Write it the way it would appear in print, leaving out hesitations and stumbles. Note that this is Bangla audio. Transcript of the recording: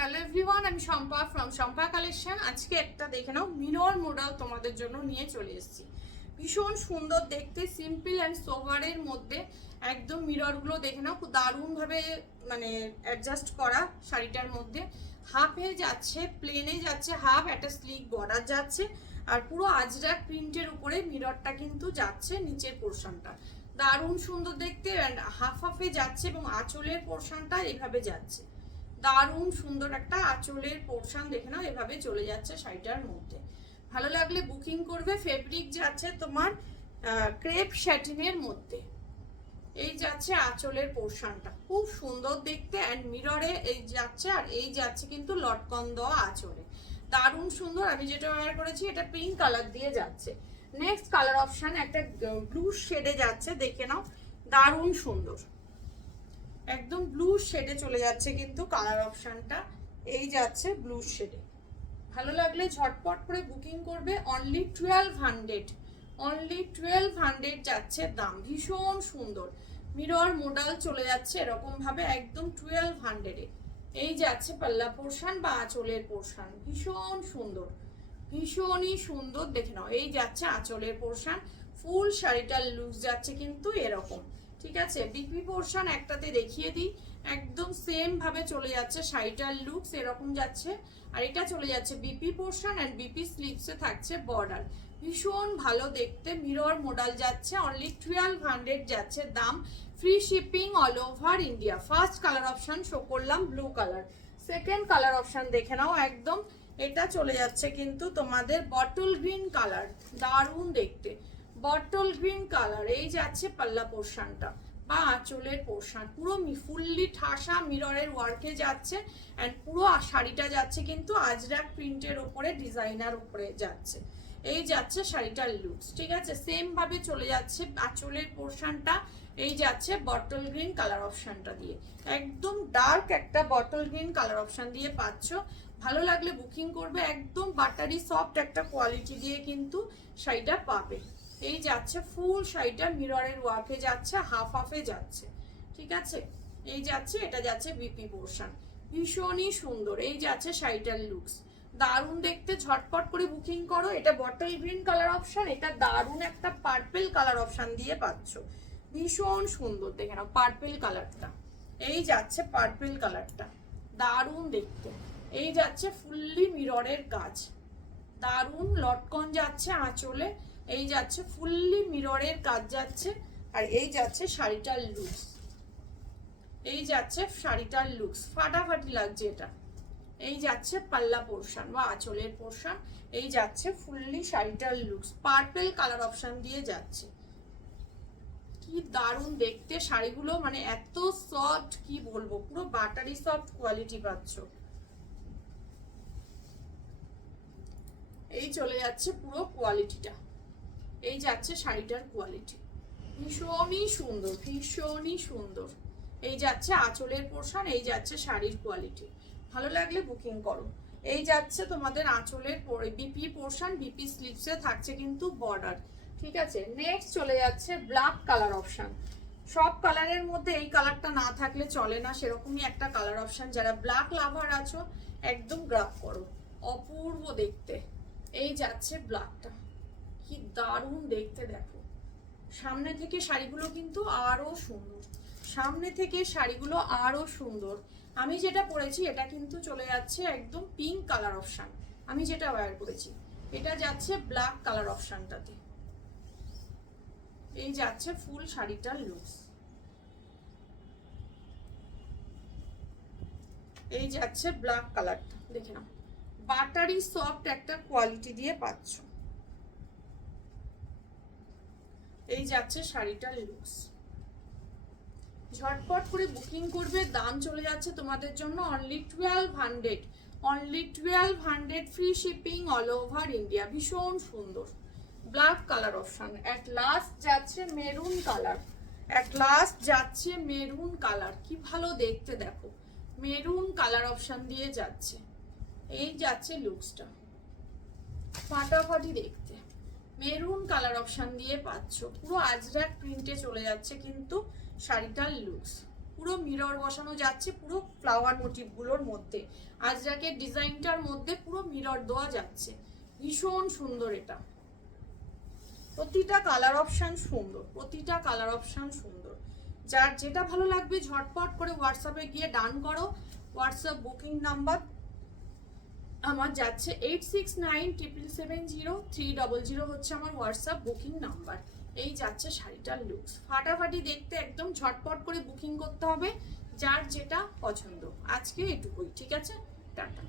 হ্যালো এভরিওয়ান, আমি শম্পা ফ্রম শম্পা কালেকশন। আজকে একটা দেখে নাও মিরর মডেল তোমাদের জন্য নিয়ে চলে এসেছি। ভীষণ সুন্দর দেখতে, সিম্পল অ্যান্ড সোভারের মধ্যে একদম মিররগুলো দেখে নাও, খুব দারুণভাবে মানে অ্যাডজাস্ট করা শাড়িটার মধ্যে। হাফে যাচ্ছে, প্লেনে যাচ্ছে হাফ, একটা স্লিক বর্ডার যাচ্ছে, আর পুরো আজরাক প্রিন্টের উপরে মিররটা কিন্তু যাচ্ছে নিচের পোর্শনটা। দারুণ সুন্দর দেখতে, অ্যান্ড হাফ হাফে যাচ্ছে এবং আঁচলের পোর্শনটা এভাবে যাচ্ছে। দারুণ সুন্দর একটা আঁচলের পোর্শন দেখে নাও, এভাবে চলে যাচ্ছে শাড়িটার মধ্যে। ভালো লাগলে বুকিং করবে। ফেব্রিক যাচ্ছে তোমার ক্রেপ শ্যাটিনের মধ্যে। এই যাচ্ছে আঁচলের পোর্শনটা, খুব সুন্দর দেখতে, অ্যান্ড মিররে এই যাচ্ছে, আর এই যাচ্ছে কিন্তু লটকন দেওয়া আঁচলে। দারুণ সুন্দর। আমি যেটা অর্ডার করেছি এটা পিঙ্ক কালার দিয়ে যাচ্ছে। নেক্সট কালার অপশন একটা ব্লু শেডে যাচ্ছে, দেখে নাও দারুণ সুন্দর, একদম ব্লু শেডে চলে যাচ্ছে কিন্তু কালার অপশনটা। এই যাচ্ছে ব্লু শেডে। ভালো লাগলে ঝটপট করে বুকিং করবে। অনলি 1200, অনলি 1200 যাচ্ছে দাম। ভীষণ সুন্দর মিরর মডেল চলে যাচ্ছে এরকম ভাবে, একদম 1200-এ। এই যাচ্ছে পাল্লা পোর্শন বা আঁচলের পোর্শন, ভীষণ সুন্দর, ভীষণই সুন্দর দেখে নাও। এই যাচ্ছে আঁচলের পোর্শন, ফুল শাড়িটার লুক যাচ্ছে কিন্তু এরকম। ঠিক আছে, বিপি পোর্শন একটাতে দেখিয়ে দিই, একদম সেম ভাবে চলে যাচ্ছে শাড়িটার লুকস এরকম যাচ্ছে। আর এটা চলে যাচ্ছে বিপি পোর্শন, অ্যান্ড বিপি স্লিভসে থাকছে বর্ডার। ভীষণ ভালো দেখতে মিরর মডেল যাচ্ছে। অনলি 1200 যাচ্ছে দাম। Free shipping all over India. First colour option show করলাম blue colour. Second colour option দেখে নাও, একদম এটা চলে যাচ্ছে কিন্তু তোমাদের বটল গ্রিন কালার, দারুণ দেখতে বটল গ্রিন কালার। এই যাচ্ছে পাল্লা পোর্শনটা বা আঁচলের পোর্শন, পুরো ফুললি ঠাসা মিররের ওয়ার্কে যাচ্ছে, অ্যান্ড পুরো শাড়িটা যাচ্ছে কিন্তু আজরাক প্রিন্টের ওপরে, ডিজাইনার উপরে যাচ্ছে। এই যাচ্ছে শাড়িটার লুকস। ঠিক আছে, সেম ভাবে চলে যাচ্ছে আঁচলের পোর্শনটা। এই যাচ্ছে বটল গ্রিন কালার অপশনটা দিয়ে, একদম ডার্ক একটা বটল গ্রিন কালার অপশন দিয়ে পাচ্ছ। ভালো লাগলে বুকিং করবে। একদম বাটারি সফট একটা কোয়ালিটি দিয়ে কিন্তু শাড়িটা পাবে। এই যাচ্ছে ফুল শাড়িটা মিররের ওয়ার্কে যাচ্ছে, হাফ হাফে যাচ্ছে। ঠিক আছে, এই যাচ্ছে, এটা যাচ্ছে বিপি পোর্শন, ভীষণই সুন্দর। এই যাচ্ছে শাড়িটার লুকস, দারুণ দেখতে। ঝটপট করে বুকিং করো। এটা বটল গ্রিন কালার অপশন, এটা দারুণ একটা পার্পেল কালার অপশন দিয়ে পাচ্ছ, ভীষণ সুন্দর দেখে নাও পার্পেল কালারটা। এই যাচ্ছে পার্পেল কালারটা, দারুণ দেখতে। এই যাচ্ছে ফুললি মিররের কাজ, দারুণ লটকন যাচ্ছে আঁচলে। এই যাচ্ছে ফুললি মিররের কাজ যাচ্ছে, আর এই যাচ্ছে শাড়িটার লুকস। এই যাচ্ছে শাড়িটার লুকস, ফাটাফাটি লাগছে এটা। এই যাচ্ছে পাল্লা পোর্শন বা আঁচলের পোর্শন। এই যাচ্ছে ফুললি শাড়িটার লুকস, পার্পেল কালার অপশন দিয়ে যাচ্ছে। কি দারুণ দেখতে শাড়িগুলো, মানে এত সফট কি বলবো, পুরো বাটারি সফট কোয়ালিটি পাচ্ছ। এই চলে যাচ্ছে পুরো কোয়ালিটিটা। এই যাচ্ছে শাড়িটার কোয়ালিটি, ভীষণই সুন্দর, ভীষণই সুন্দর। এই যাচ্ছে আঁচলের পোর্শন, এই যাচ্ছে শাড়ির কোয়ালিটি। ভালো লাগলে বুকিং করো। এই যাচ্ছে তোমাদের আঁচলের বিপি পোর্শন, বিপি স্লিভসে থাকছে কিন্তু বর্ডার। ঠিক আছে, নেক্সট চলে যাচ্ছে ব্ল্যাক কালার অপশন। সব কালারের মধ্যে এই কালারটা না থাকলে চলে না, সেরকমই একটা কালার অপশন। যারা ব্ল্যাক লাভার আছো একদম গ্রাফ করো, অপূর্ব দেখতে। এই যাচ্ছে ব্ল্যাকটা, কি দারুণ দেখতে দেখো। সামনে থেকে শাড়িগুলো কিন্তু আরো সুন্দর, সামনে থেকে শাড়িগুলো আরো সুন্দর। আমি যেটা পরেছি এটা কিন্তু চলে যাচ্ছে একদম পিঙ্ক কালার অপশন। আমি যেটা ওয়্যার করেছি এটা যাচ্ছে ব্ল্যাক কালার অপশনটাতে। এই যাচ্ছে ফুল শাড়িটার লুকস। এই যাচ্ছে ব্ল্যাক কালারটা, দেখে নাও বাটারি সফট একটা কোয়ালিটি দিয়ে পাচ্ছ। এই যাচ্ছে শাড়িটার লুকস। ঝটপট করে বুকিং করবে। দাম চলে যাচ্ছে তোমাদের জন্য only 1200, only 1200, free shipping all over India. ভীষণ সুন্দর black colour option. At last যাচ্ছে মেরুন কালার, অ্যাট লাস্ট যাচ্ছে মেরুন কালার, কি ভালো দেখতে দেখো, মেরুন কালার অপশন দিয়ে যাচ্ছে। এই যাচ্ছে লুকসটা, ফাটাফাটি দেখতে, মেরুন কালার অপশন দিয়ে পাচ্ছ। পুরো আজরাক প্রিন্টে চলে যাচ্ছে কিন্তু শাড়িটার লুকস, পুরো মিরর বসানো যাচ্ছে পুরো ফ্লাওয়ার মোটিভগুলোর মধ্যে। আজরাকের ডিজাইনটার মধ্যে পুরো মিরর দেওয়া যাচ্ছে, ভীষণ সুন্দর। এটা প্রতিটা কালার অপশান সুন্দর, প্রতিটা কালার অপশান সুন্দর। যার যেটা ভালো লাগবে ঝটপট করে হোয়াটসঅ্যাপে গিয়ে ডান করো। হোয়াটসঅ্যাপ বুকিং নাম্বার আমার যাচ্ছে 8697770300 হচ্ছে আমার হোয়াটসঅ্যাপ বুকিং নাম্বার। এই যাচ্ছে শাড়িটার লুকস, ফাটাফাটি দেখতে, একদম ঝটপট করে বুকিং করতে হবে যার যেটা পছন্দ। আজকে এটুকুই, ঠিক আছে, টাটা।